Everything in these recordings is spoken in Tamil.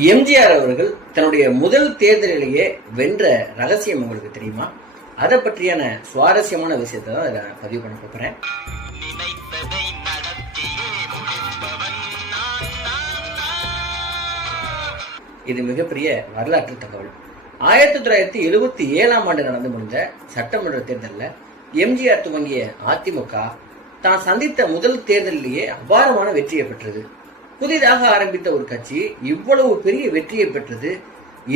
எம்ஜிஆர் அவர்கள் தன்னுடைய முதல் தேர்தலிலேயே வென்ற ரகசியம் உங்களுக்கு தெரியுமா? அதை பற்றியான சுவாரஸ்யமான விஷயத்தை தான் அதில் பதிவு பண்ண போகிறேன். இது மிகப்பெரிய வரலாற்று தகவல். 1977ஆம் ஆண்டு நடந்து முடிந்த சட்டமன்ற தேர்தலில் எம்ஜிஆர் துவங்கிய அதிமுக தான் சந்தித்த முதல் தேர்தலிலேயே அபாரமான வெற்றியை பெற்றது. புதிதாக ஆரம்பித்த ஒரு கட்சி இவ்வளவு பெரிய வெற்றியை பெற்றது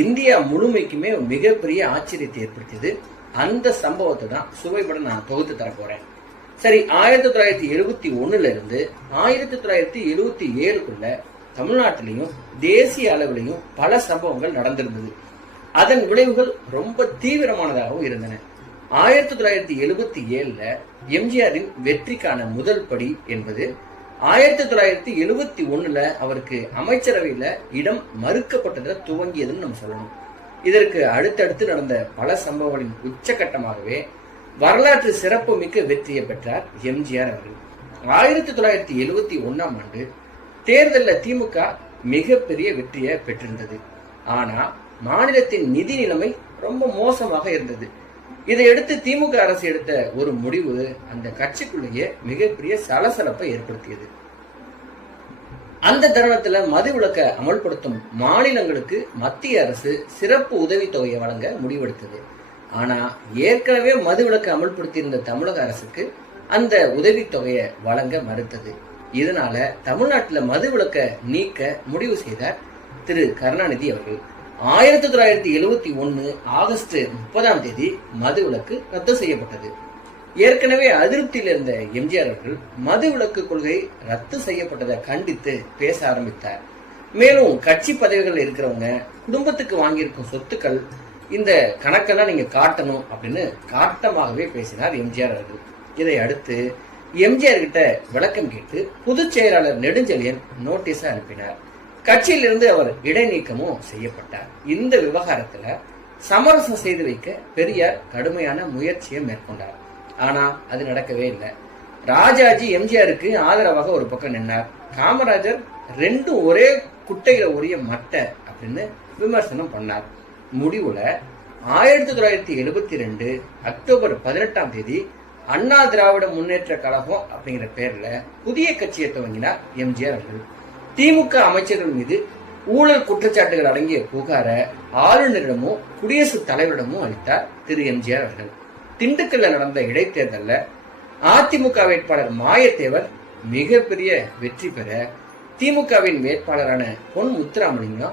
இந்தியா முழுமைக்குமே மிகப்பெரிய ஆச்சரியத்தை ஏற்படுத்தியது. அந்த சம்பவத்தை தான் சுவைபட நான் தொகுத்து தர போறேன். சரி, 1971 இருந்து 1977க்குள்ள தமிழ்நாட்டிலையும் தேசிய அளவிலையும் பல சம்பவங்கள் நடந்திருந்தது. அதன் விளைவுகள் ரொம்ப தீவிரமானதாகவும் இருந்தன. 1977 எம்ஜிஆரின் வெற்றிக்கான முதல் படி என்பது 1971 அவருக்கு அமைச்சரவையில இடம் மறுக்கப்பட்டதில் துவங்கியதுன்னு நம்ம சொல்லணும். இதற்கு அடுத்தடுத்து நடந்த பல சம்பவங்களின் உச்சகட்டமாகவே வரலாற்று சிறப்பு மிக்க வெற்றியை பெற்றார் எம்ஜிஆர் அவர்கள். 1971ஆம் ஆண்டு தேர்தலில் திமுக மிகப்பெரிய வெற்றியை பெற்றிருந்தது. ஆனா மாநிலத்தின் நிதி நிலைமை ரொம்ப மோசமாக இருந்தது. இதையடுத்து திமுக அரசு எடுத்த ஒரு முடிவு அந்த கட்சிக்குள்ளேயே மிகப்பெரிய சலசலப்பை ஏற்படுத்தியது. அந்த தருணத்துல மதுவிலக்க அமல்படுத்தும் மாநிலங்களுக்கு மத்திய அரசு சிறப்பு உதவித்தொகையை வழங்க முடிவெடுத்தது. ஆனா ஏற்கனவே மதுவிலக்க அமல்படுத்தியிருந்த தமிழக அரசுக்கு அந்த உதவித்தொகையை வழங்க மறுத்தது. இதனால தமிழ்நாட்டுல மதுவிலக்க நீக்க முடிவு செய்தார் திரு கருணாநிதி அவர்கள். 1971 ஆகஸ்ட் 30 மதுவிலக்கு ரத்து செய்யப்பட்டது. ஏற்கனவே அதிருப்தியில் இருந்த எம்ஜிஆர் அவர்கள் மதுவிலக்கு கொள்கை ரத்து செய்யப்பட்டதை கண்டித்து பேச ஆரம்பித்தார். மேலும் கட்சி பதவிகள் இருக்கிறவங்க குடும்பத்துக்கு வாங்கியிருக்கும் சொத்துக்கள் இந்த கணக்கெல்லாம் நீங்க காட்டணும் அப்படின்னு காட்டமாகவே பேசினார் எம்ஜிஆர் அவர்கள். இதை அடுத்து எம்ஜிஆர் கிட்ட விளக்கம் கேட்டு பொதுச் செயலாளர் நெடுஞ்செழியன் நோட்டீஸ் அனுப்பினார். கட்சியிலிருந்து அவர் இடைநீக்கமும் செய்யப்பட்டார். இந்த விவகாரத்துல சமரசம் செய்து வைக்க பெரியார் கடுமையான முயற்சியை மேற்கொண்டார். ஆனா அது நடக்கவே இல்லை. ராஜாஜி எம்ஜிஆருக்கு ஆதரவாக ஒரு பக்கம் நின்றார். காமராஜர் ரெண்டும் ஒரே குட்டையில உரிய மட்டை அப்படின்னு விமர்சனம் பண்ணார். முடிவுல 1972 அக்டோபர் 18 அண்ணா திராவிட முன்னேற்ற கழகம் அப்படிங்கிற பேர்ல புதிய கட்சியை துவங்கினார் எம்ஜிஆர் அவர்கள். திமுக அமைச்சர்கள் மீது ஊழல் குற்றச்சாட்டுகள் அடங்கிய புகார ஆளுநரிடமும் குடியரசுத் தலைவரிடமும் அளித்தார் திரு எம்ஜிஆர் அவர்கள். திண்டுக்கல்ல நடந்த இடைத்தேர்தலில் அதிமுக வேட்பாளர் மாயத்தேவர் மிகப்பெரிய வெற்றி பெற திமுகவின் வேட்பாளரான பொன் முத்துராமலிங்கம்